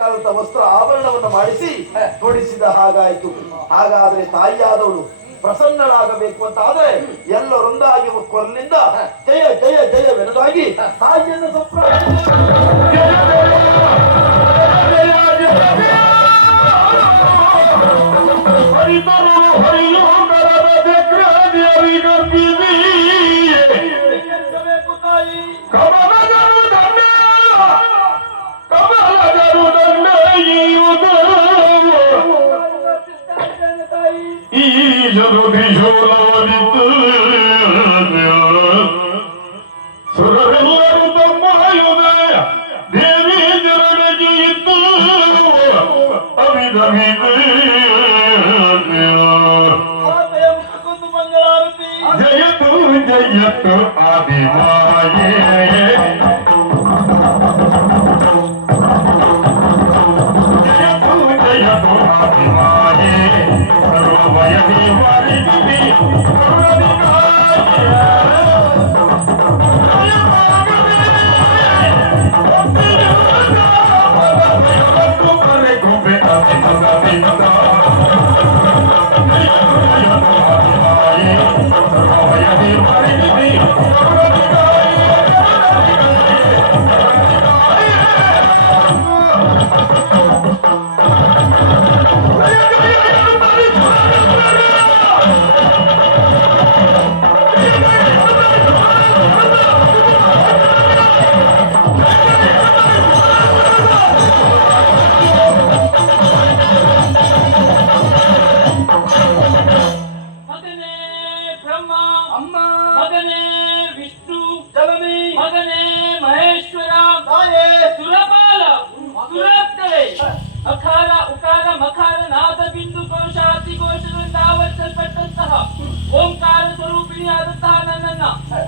ವಸ್ತ್ರ ಆಭರಣವನ್ನು ಮಾಡಿಸಿ ತೊಡಿಸಿದ ಹಾಗಾಯಿತು. ಹಾಗಾದ್ರೆ ತಾಯಿಯಾದವಳು ಪ್ರಸನ್ನಳಾಗಬೇಕು ಅಂತ ಆದ್ರೆ ಎಲ್ಲರೊಂದಾಗಿ ಕೊರಲಿಂದ ಜಯ ಜಯ ಜಯ ಜಯವೆನದಾಗಿ ತಾಯಿಯನ್ನು ಸಂಪ್ರಾರ್ಥನೆ તો આભિમાયે સર્વય વિવારી કવિ સર્વવિકાય ಅಖಾರ ಉಕಾರ ಮಖಾರ, ನಾದ, ಬಿಂದು, ಕೋಶ ಅತಿ ಕೋಶಗಳಿಂದ ಆವರಿಸಲ್ಪಟ್ಟಂತಹ ಓಂಕಾರ ಸ್ವರೂಪಿಣಿಯಾದಂತಹ ನನ್ನನ್ನ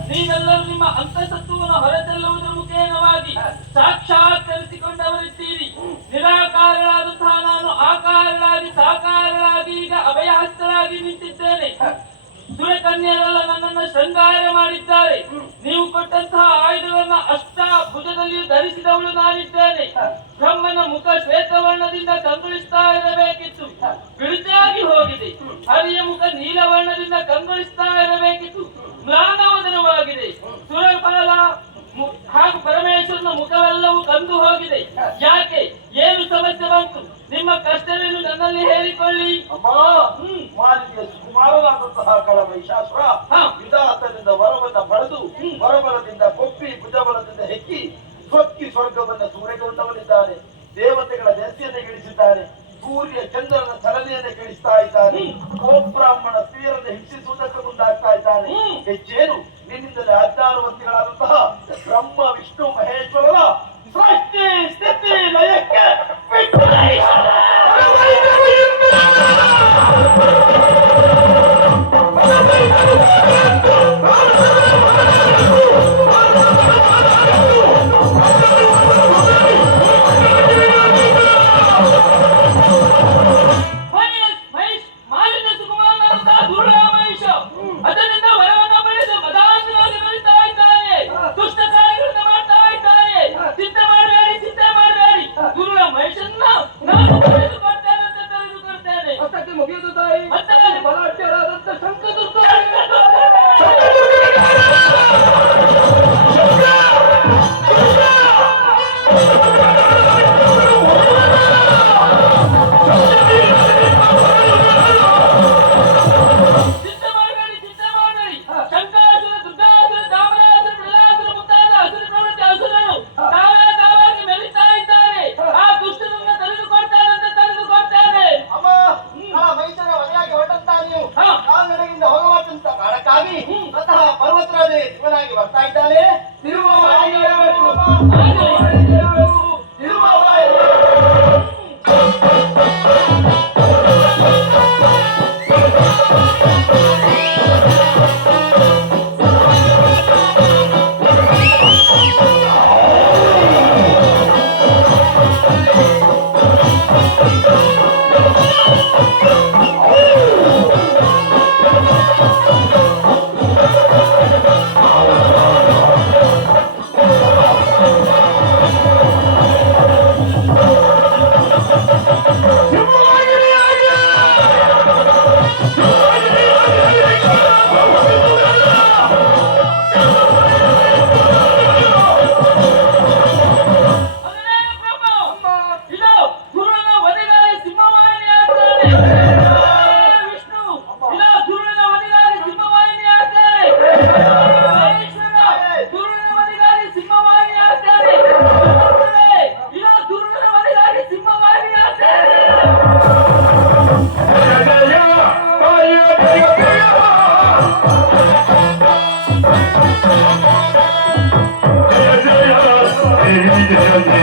ನೀವೆಲ್ಲರೂ ನಿಮ್ಮ ಅಂತಸತ್ವವನ್ನು ಹೊರತೆಲ್ಲುವುದರ ಮುಖೇನವಾಗಿ ಸಾಕ್ಷಾತ್ಕರಿಸಿಕೊಂಡವರಿದ್ದೀರಿ ನಿರಾಕಾರರಾದಂತಹ ನಾನು ಆಕಾರರಾಗಿ, ಸಾಕಾರರಾಗಿ ಈಗ ಅಭಯಹಸ್ತರಾಗಿ ನಿಂತಿದ್ದೇನೆ. ಸುರಕನ್ಯರೆಲ್ಲ ನನ್ನನ್ನು ಶೃಂಗಾರ ಮಾಡಿದ್ದಾರೆ. ನೀವು ಕೊಟ್ಟಂತಹ ಆಯುಧಗಳನ್ನ ಅಷ್ಟ ಭುಜದಲ್ಲಿ ಧರಿಸಿದವಳು ನಾನಿದ್ದೇನೆ. ಬ್ರಹ್ಮನ ಮುಖ ಶ್ವೇತವರ್ಣದಿಂದ ಕಂಗೊಳಿಸ್ತಾ ಇರಬೇಕಿತ್ತು. ಬಿಡುತ್ತಾಗಿ ಹೋಗಿದೆ. ಹರಿಯ ಮುಖ ನೀಲವರ್ಣದಿಂದ ಕಂಗೊಳಿಸ್ತಾ ಇರಬೇಕಿತ್ತು. ಮ್ಲಾನವದನವಾಗಿದೆ. ಸುರಪಾಲ ಹಾಗೂ ಪರಮೇಶ್ವರನ ಮುಖವೆಲ್ಲವೂ ಕಂದು ಹೋಗಿದೆ. ಯಾಕೆ? ಏನು ಸಮಸ್ಯೆ ಬಂತು? ನಿಮ್ಮ ಕಷ್ಟವೇನು ನನ್ನಲ್ಲಿ ಹೇಳಿಕೊಳ್ಳಿ. ಸುಕುಮಾರನಾದಂತಹ ಕಳ ಮಹಿಷಾಸುರ ಹಾ. ವಿಧಾತದಿಂದ ವರವನ್ನ ಪಡೆದು ವರಬಲದಿಂದ ಕೊಪ್ಪಿ ಭುಜಬಲದಿಂದ ಹೆಕ್ಕಿ ಸ್ವರ್ಗವನ್ನ ಸೂರೆಗೊಂಡವನಿದ್ದಾನೆ ದೇವತೆಗಳ ನೆಲೆಯನ್ನು ಗಳಿಸಿದ್ದಾನೆ. ಸೂರ್ಯ ಚಂದ್ರನ ಚಲನೆಯನ್ನು ಕೇಳಿಸ್ತಾ ಇದ್ದಾನೆ.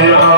Oh,